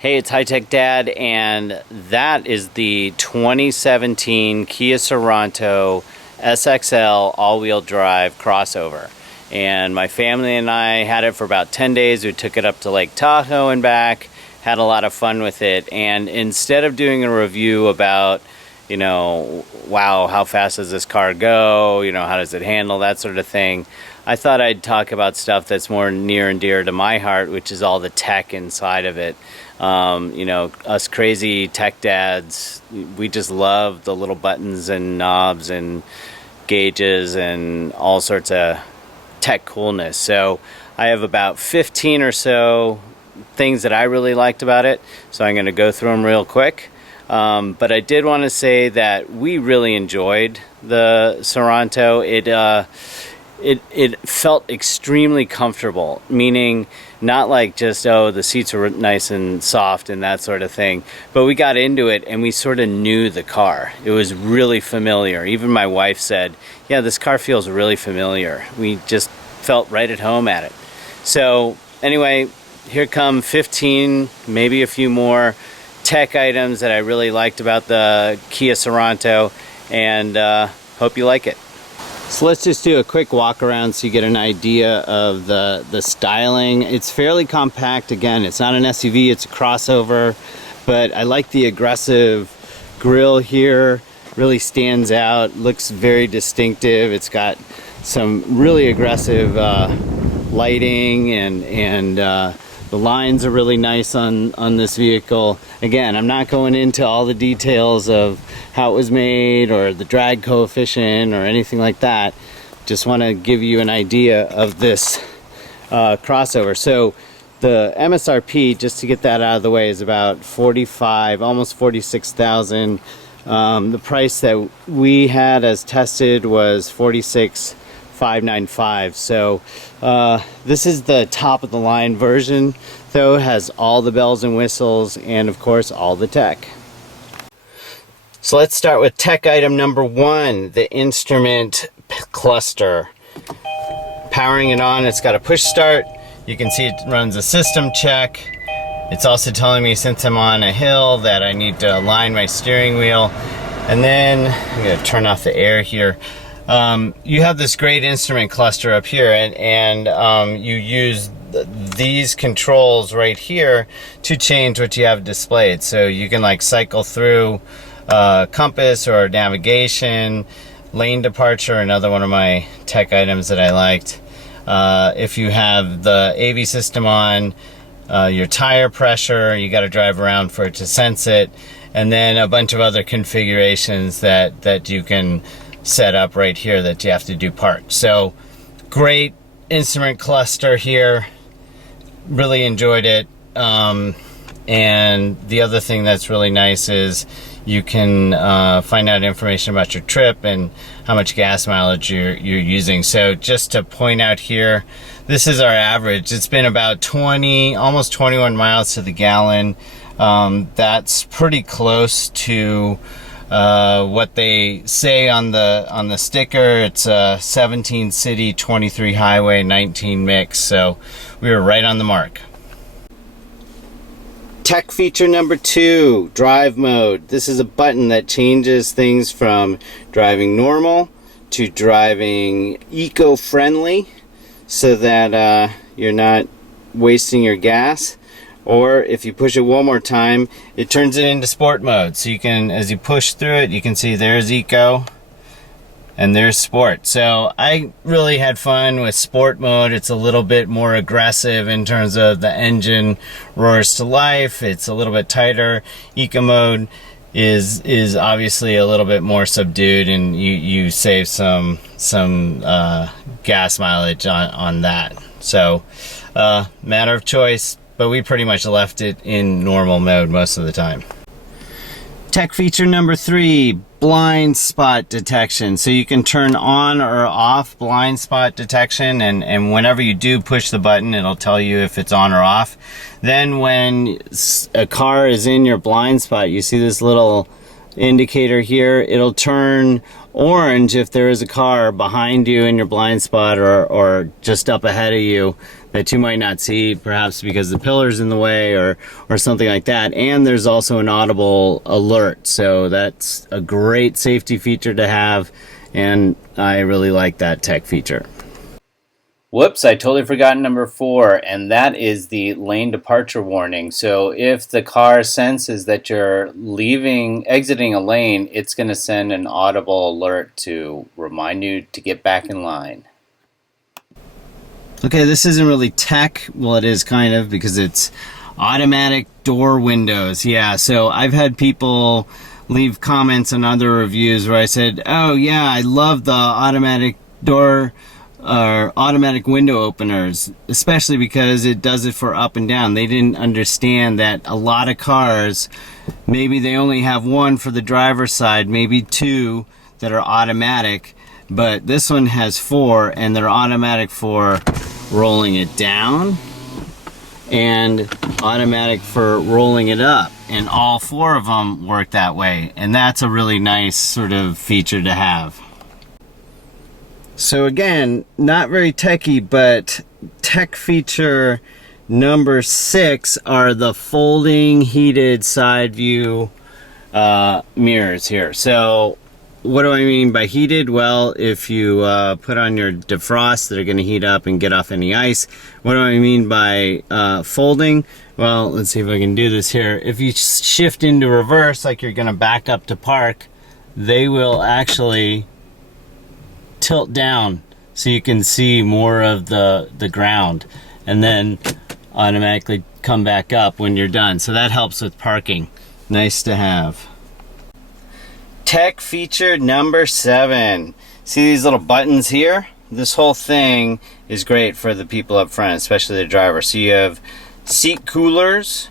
Hey, it's HighTechDad, and that is the 2017 Kia Sorento SXL all-wheel drive crossover. And my family and I had it for about 10 days. We took it up to Lake Tahoe and back, had a lot of fun with it. And instead of doing a review about, wow, how fast does this car go? How does it handle, that sort of thing, I thought I'd talk about stuff that's more near and dear to my heart, which is all the tech inside of it. Us crazy tech dads, we just love the little buttons and knobs and gauges and all sorts of tech coolness. So I have about 15 or so things that I really liked about it. So I'm going to go through them real quick. But I did want to say that we really enjoyed the Sorento. It felt extremely comfortable, meaning not like just, oh, the seats were nice and soft and that sort of thing, but we got into it and we sort of knew the car. It was really familiar. Even my wife said, yeah, this car feels really familiar. We just felt right at home at it. So anyway, here come 15, maybe a few more tech items that I really liked about the Kia Sorento, and hope you like it. So let's just do a quick walk around so you get an idea of the styling. It's fairly compact. Again, it's not an SUV, it's a crossover, but I like the aggressive grille here. Really stands out, looks very distinctive. It's got some really aggressive lighting, and the lines are really nice on this vehicle. Again, I'm not going into all the details of how it was made or the drag coefficient or anything like that. Just want to give you an idea of this crossover. So the MSRP, just to get that out of the way, is about 45, almost 46,000. The price that we had as tested was 46,595. So this is the top of the line version, though. It has all the bells and whistles and of course all the tech. So let's start with tech item number one, the instrument cluster. Powering it on, it's got a push start. You can see it runs a system check. It's also telling me, since I'm on a hill, that I need to align my steering wheel. And then I'm going to turn off the air here. You have this great instrument cluster up here, and you use these controls right here to change what you have displayed. So you can like cycle through compass or navigation, lane departure, another one of my tech items that I liked. If you have the AV system on, your tire pressure, you got to drive around for it to sense it, and then a bunch of other configurations that you can set up right here that you have to do part. So great instrument cluster here, really enjoyed it. And the other thing that's really nice is you can find out information about your trip and how much gas mileage you're using. So just to point out here, this is our average. It's been about 20, almost 21 miles to the gallon. That's pretty close to what they say on the sticker. It's 17 city, 23 highway, 19 mix. So we were right on the mark. Tech feature number two, drive mode. This is a button that changes things from driving normal to driving eco-friendly, so that you're not wasting your gas. Or if you push it one more time, it turns it into sport mode. So you can, as you push through it, you can see there's eco and there's sport. So I really had fun with sport mode. It's a little bit more aggressive in terms of the engine roars to life. It's a little bit tighter. Eco mode is obviously a little bit more subdued, and you save some gas mileage on that. So matter of choice, but we pretty much left it in normal mode most of the time. Tech feature number three, blind spot detection. So you can turn on or off blind spot detection, and whenever you do push the button, it'll tell you if it's on or off. Then when a car is in your blind spot, you see this little indicator here. It'll turn orange if there is a car behind you in your blind spot or just up ahead of you that you might not see, perhaps because the pillar's in the way or something like that. And there's also an audible alert, so that's a great safety feature to have, and I really like that tech feature. Whoops, I totally forgot number 4, and that is the lane departure warning. So if the car senses that you're exiting a lane, it's going to send an audible alert to remind you to get back in line. Okay, this isn't really tech. Well, it is kind of, because it's automatic door windows. Yeah, so I've had people leave comments on other reviews where I said, oh yeah, I love the automatic door or automatic window openers, especially because it does it for up and down. They didn't understand that a lot of cars, maybe they only have one for the driver's side, maybe 2 that are automatic, but this one has 4, and they're automatic for rolling it down and automatic for rolling it up, and all 4 of them work that way, and that's a really nice sort of feature to have. So again, not very techy, but tech feature number 6 are the folding heated side view mirrors here. So what do I mean by heated? Well, if you put on your defrost, they're going to heat up and get off any ice. What do I mean by folding? Well, let's see if I can do this here. If you shift into reverse, like you're going to back up to park, they will actually tilt down so you can see more of the ground, and then automatically come back up when you're done. So that helps with parking. Nice to have. Tech feature number 7. See these little buttons here? This whole thing is great for the people up front, especially the driver. So you have seat coolers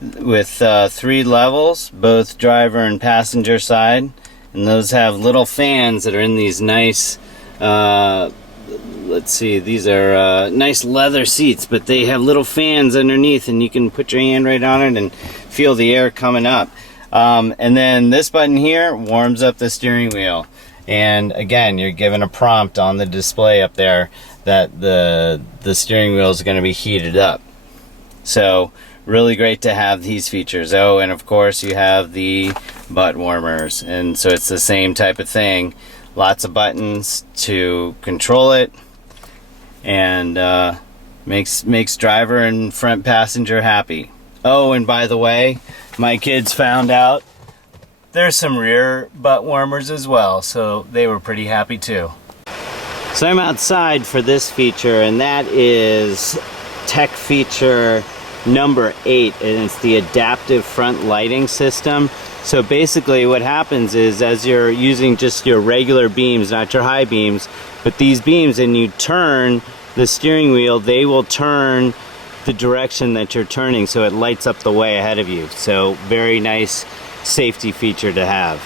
with 3 levels, both driver and passenger side. And those have little fans that are in these nice, let's see, these are nice leather seats, but they have little fans underneath, and you can put your hand right on it and feel the air coming up. And then this button here warms up the steering wheel. And again, you're given a prompt on the display up there that the steering wheel is going to be heated up. So really great to have these features. Oh, and of course you have the butt warmers, and so it's the same type of thing. Lots of buttons to control it, and makes driver and front passenger happy. Oh, and by the way, my kids found out there's some rear butt warmers as well, so they were pretty happy too. So I'm outside for this feature, and that is tech feature number 8, and it's the adaptive front lighting system. So basically what happens is, as you're using just your regular beams, not your high beams, but these beams, and you turn the steering wheel, they will turn the direction that you're turning, so it lights up the way ahead of you. So very nice safety feature to have.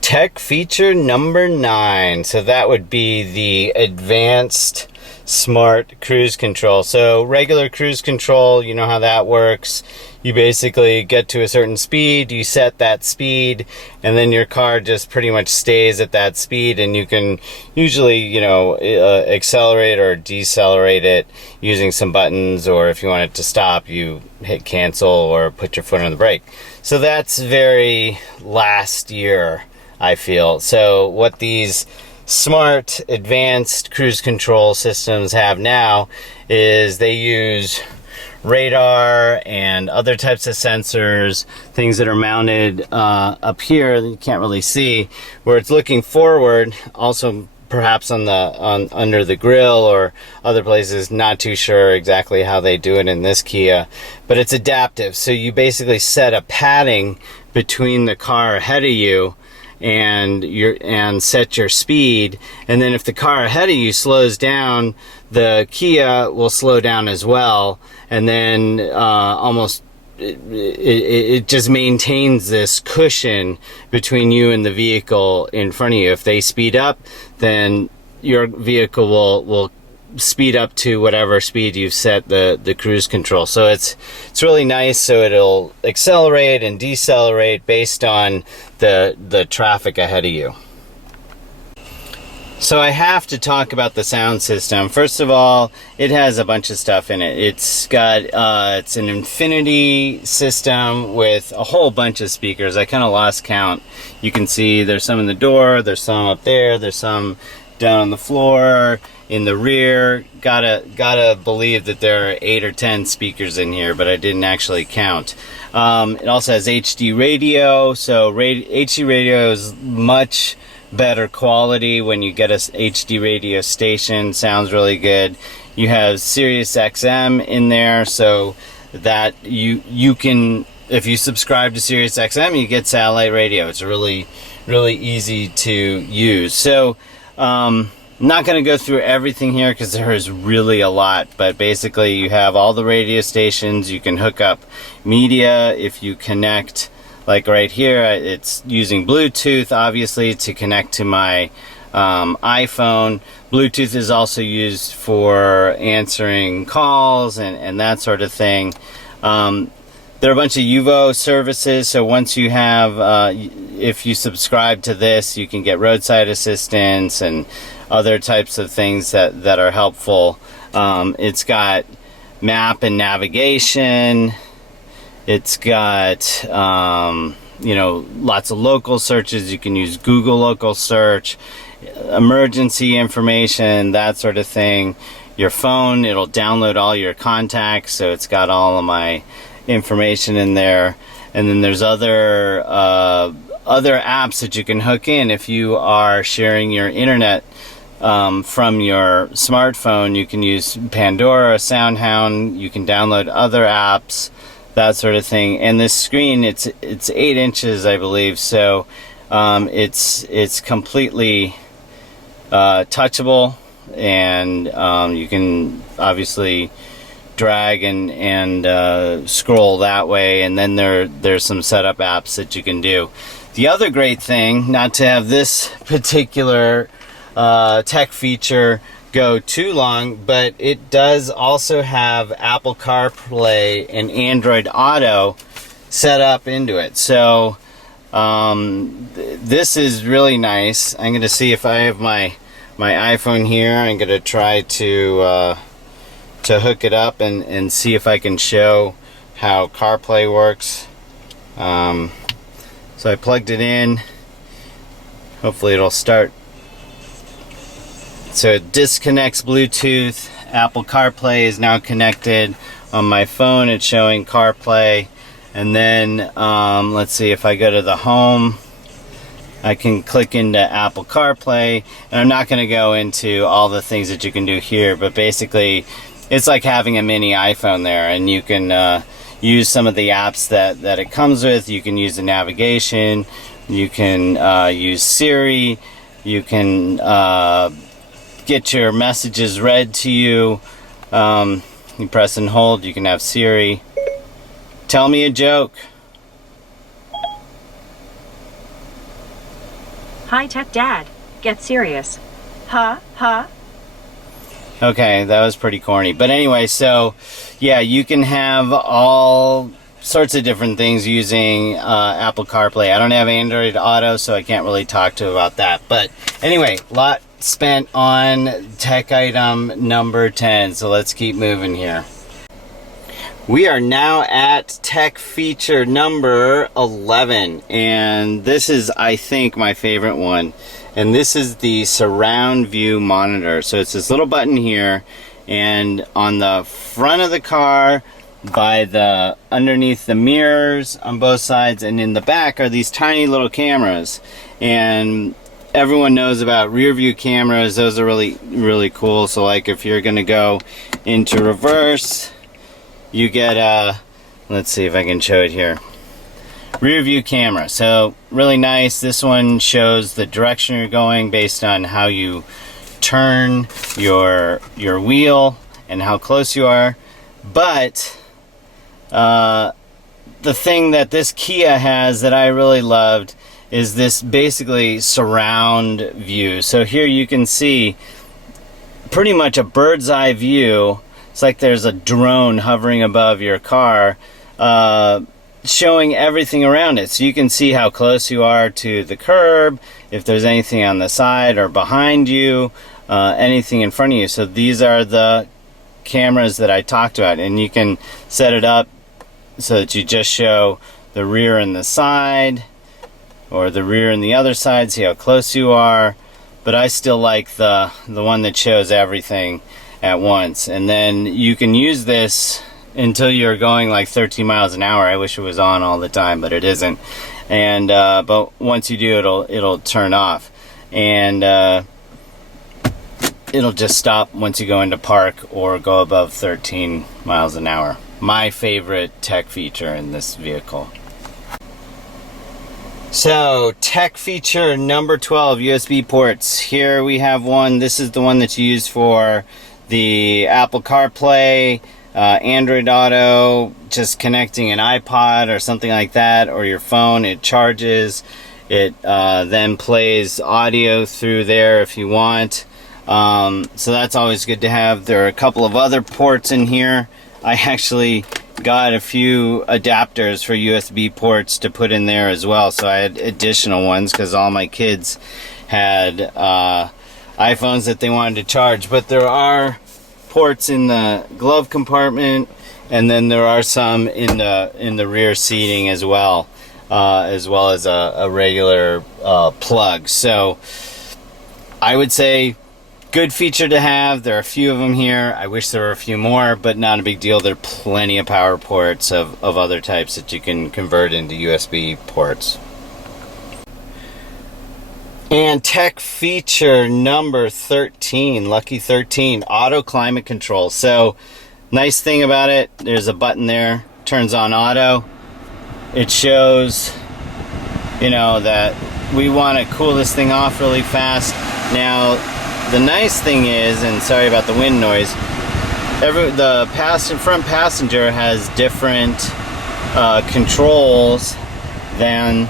Tech feature number 9, so that would be the advanced smart cruise control. So regular cruise control, you know how that works. You basically get to a certain speed, you set that speed, and then your car just pretty much stays at that speed, and you can usually, you know, accelerate or decelerate it using some buttons, or if you want it to stop, you hit cancel or put your foot on the brake. So that's very last year, I feel. So what these smart advanced cruise control systems have now is they use radar and other types of sensors, things that are mounted up here that you can't really see, where it's looking forward, also perhaps under the grill or other places. Not too sure exactly how they do it in this Kia, but it's adaptive. So you basically set a padding between the car ahead of you and set your speed, and then if the car ahead of you slows down, the Kia will slow down as well, and then it just maintains this cushion between you and the vehicle in front of you. If they speed up, then your vehicle will speed up to whatever speed you've set the cruise control. So it's really nice. So it'll accelerate and decelerate based on the traffic ahead of you. So I have to talk about the sound system. First of all, it has a bunch of stuff in it. It's got, it's an infinity system with a whole bunch of speakers. I kind of lost count. You can see there's some in the door, there's some up there, there's some down on the floor, in the rear. Gotta believe that there are 8 or 10 speakers in here, but I didn't actually count. It also has HD radio, so HD radio is much better quality when you get a HD radio station. Sounds really good. You have Sirius XM in there, so that you can, if you subscribe to Sirius XM, you get satellite radio. It's really easy to use. So I'm not going to go through everything here because there is really a lot, but basically you have all the radio stations. You can hook up media if you connect. Like right here, it's using Bluetooth, obviously, to connect to my iPhone. Bluetooth is also used for answering calls and that sort of thing. There are a bunch of UVO services, so once you have, if you subscribe to this, you can get roadside assistance and other types of things that are helpful. It's got map and navigation. It's got, you know, lots of local searches. You can use Google local search, emergency information, that sort of thing. Your phone, it'll download all your contacts, so it's got all of my information in there. And then there's other apps that you can hook in if you are sharing your internet from your smartphone. You can use Pandora, SoundHound. You can download other apps, that sort of thing. And this screen, it's 8 inches, I believe, so it's completely touchable, and you can obviously drag and scroll that way. And then there's some setup apps that you can do. The other great thing, not to have this particular tech feature go too long, but it does also have Apple CarPlay and Android Auto set up into it. So this is really nice. I'm going to see if I have my iPhone here. I'm going to try to hook it up and see if I can show how CarPlay works. So I plugged it in. Hopefully it'll start. So it disconnects Bluetooth. Apple CarPlay is now connected. On my phone, it's showing CarPlay. And then let's see, if I go to the home, I can click into Apple CarPlay. And I'm not going to go into all the things that you can do here, but basically it's like having a mini iPhone there, and you can use some of the apps that it comes with. You can use the navigation. You can use Siri. You can get your messages read to you. You press and hold, you can have Siri. Tell me a joke. HighTechDad, get serious. Huh? Okay, that was pretty corny. But anyway, so yeah, you can have all sorts of different things using Apple CarPlay. I don't have Android Auto, so I can't really talk to about that. But anyway, lot spent on tech item number 10. So let's keep moving here. We are now at tech feature number 11, and this is, I think, my favorite one. And this is the surround view monitor. So it's this little button here, and on the front of the car, by the underneath the mirrors on both sides, and in the back are these tiny little cameras. And everyone knows about rear view cameras. Those are really cool. So like if you're gonna go into reverse, you get a, let's see if I can show it here, rear view camera. So really nice. This one shows the direction you're going based on how you turn your wheel and how close you are. But the thing that this Kia has that I really loved is this basically surround view. So here you can see pretty much a bird's eye view. It's like there's a drone hovering above your car. showing everything around it, so you can see how close you are to the curb, if there's anything on the side or behind you, anything in front of you. So these are the cameras that I talked about, and you can set it up so that you just show the rear and the side, or the rear and the other side, see how close you are. But I still like the one that shows everything at once. And then you can use this until you're going like 13 miles an hour. I wish it was on all the time, but it isn't. And but once you do, it'll turn off, and it'll just stop once you go into park or go above 13 miles an hour. My favorite tech feature in this vehicle. So, tech feature number 12, USB ports. Here we have one. This is the one that's used for the Apple CarPlay, Android Auto, just connecting an iPod or something like that, or your phone. It charges. It then plays audio through there if you want. So that's always good to have. There are a couple of other ports in here. I actually got a few adapters for USB ports to put in there as well, so I had additional ones because all my kids had iPhones that they wanted to charge. But there are ports in the glove compartment, and then there are some in the rear seating as well as a regular plug. So I would say good feature to have. There are a few of them here. I wish there were a few more, but not a big deal. There are plenty of power ports of other types that you can convert into USB ports. And tech feature number 13, lucky 13, auto climate control. So nice thing about it, there's a button there, turns on auto. It shows, you know, that we want to cool this thing off really fast. Now, the nice thing is, and sorry about the wind noise, the front passenger has different controls than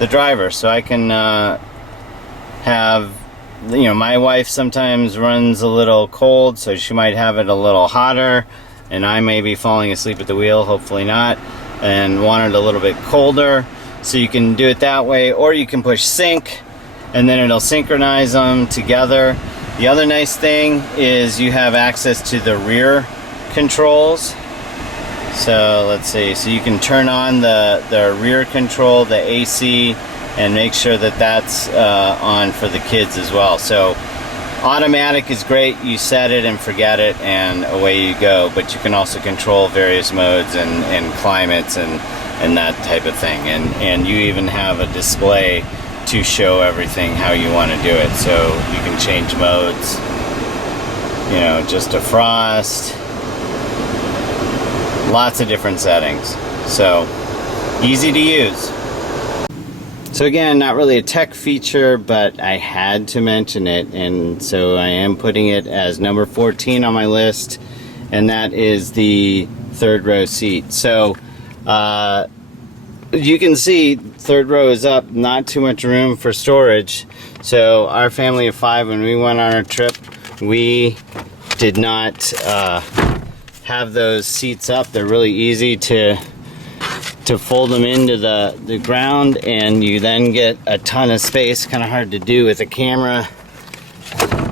the driver. So I can have, you know, my wife sometimes runs a little cold, so she might have it a little hotter, and I may be falling asleep at the wheel, hopefully not, and want it a little bit colder. So you can do it that way, or you can push sync, and then it'll synchronize them together. The other nice thing is you have access to the rear controls. So let's see, so you can turn on the rear control, the AC, and make sure that that's on for the kids as well. So automatic is great. You set it and forget it, and away you go. But you can also control various modes and climates and that type of thing. And you even have a display to show everything how you want to do it. So you can change modes, you know, just defrost, lots of different settings. So easy to use. So again, not really a tech feature, but I had to mention it, and so I am putting it as number 14 on my list, and that is the third row seat. So you can see third row is up, not too much room for storage. So our family of 5, when we went on our trip, we did not have those seats up. They're really easy to fold them into the ground, and you then get a ton of space. Kind of hard to do with a camera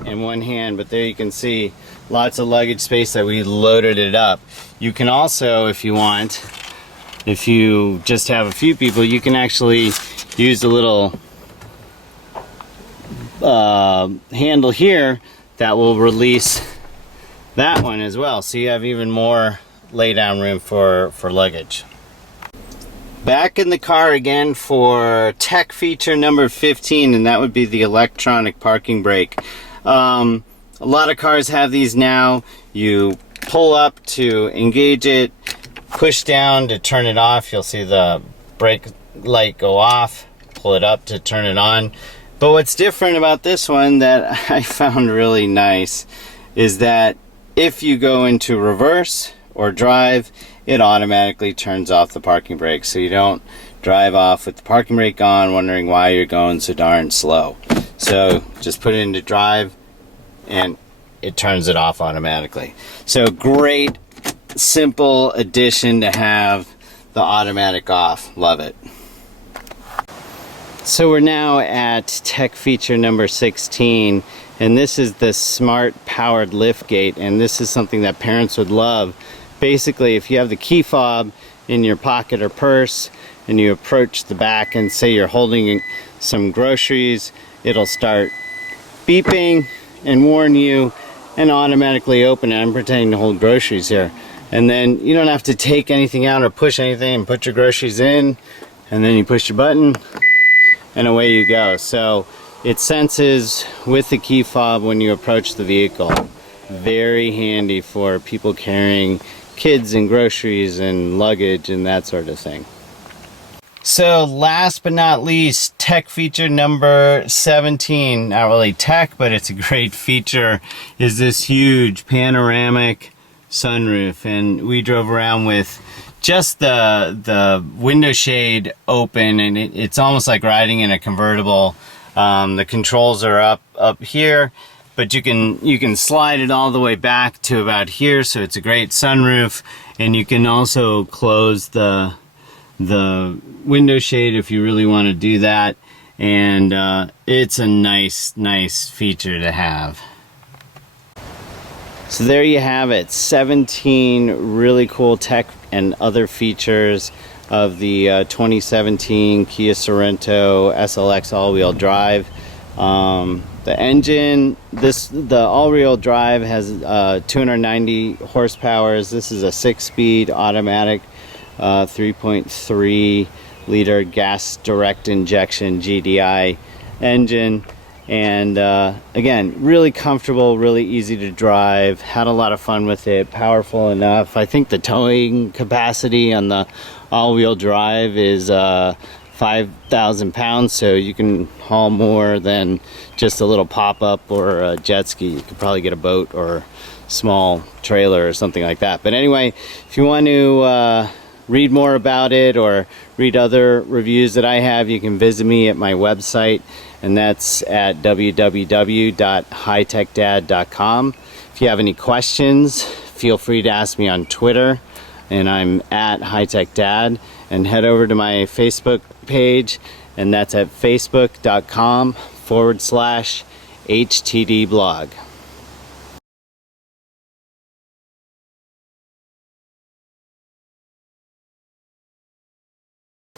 in one hand, but there you can see lots of luggage space that we loaded it up. You can also, if you want, if you just have a few people, you can actually use the little handle here that will release that one as well, so you have even more lay down room for luggage. Back in the car again for tech feature number 15, and that would be the electronic parking brake. A lot of cars have these now. You pull up to engage it, push down to turn it off. You'll see the brake light go off, pull it up to turn it on. But what's different about this one that I found really nice is that if you go into reverse or drive, it automatically turns off the parking brake, so you don't drive off with the parking brake on wondering why you're going so darn slow. So just put it into drive and it turns it off automatically. So great simple addition to have the automatic off. Love it. So we're now at tech feature number 16, and this is the smart powered lift gate, and this is something that parents would love. Basically, if you have the key fob in your pocket or purse and you approach the back and say you're holding some groceries, it'll start beeping and warn you and automatically open it. I'm pretending to hold groceries here. And then you don't have to take anything out or push anything, and put your groceries in, and then you push your button and away you go. So it senses with the key fob when you approach the vehicle. Very handy for people carrying kids and groceries and luggage and that sort of thing. So last but not least, tech feature number 17, not really tech, but it's a great feature, is this huge panoramic sunroof. And we drove around with just the window shade open, and it's almost like riding in a convertible. The controls are up here, but you can slide it all the way back to about here, so it's a great sunroof. And you can also close the window shade if you really want to do that, and it's a nice feature to have. So there you have it, 17 really cool tech and other features of the 2017 Kia Sorento SLX all-wheel drive. The engine, the all-wheel drive has 290 horsepower. This is a 6-speed automatic 3.3 liter gas direct injection GDI engine. And again, really comfortable, really easy to drive. Had a lot of fun with it, powerful enough. I think the towing capacity on the all-wheel drive is 5,000 pounds, so you can haul more than just a little pop-up or a jet ski. You could probably get a boat or small trailer or something like that. But anyway, if you want to read more about it or read other reviews that I have, you can visit me at my website, and that's at www.HighTechDad.com. If you have any questions, feel free to ask me on Twitter, and I'm at HighTechDad. And head over to my Facebook page, and that's at facebook.com/HTD blog.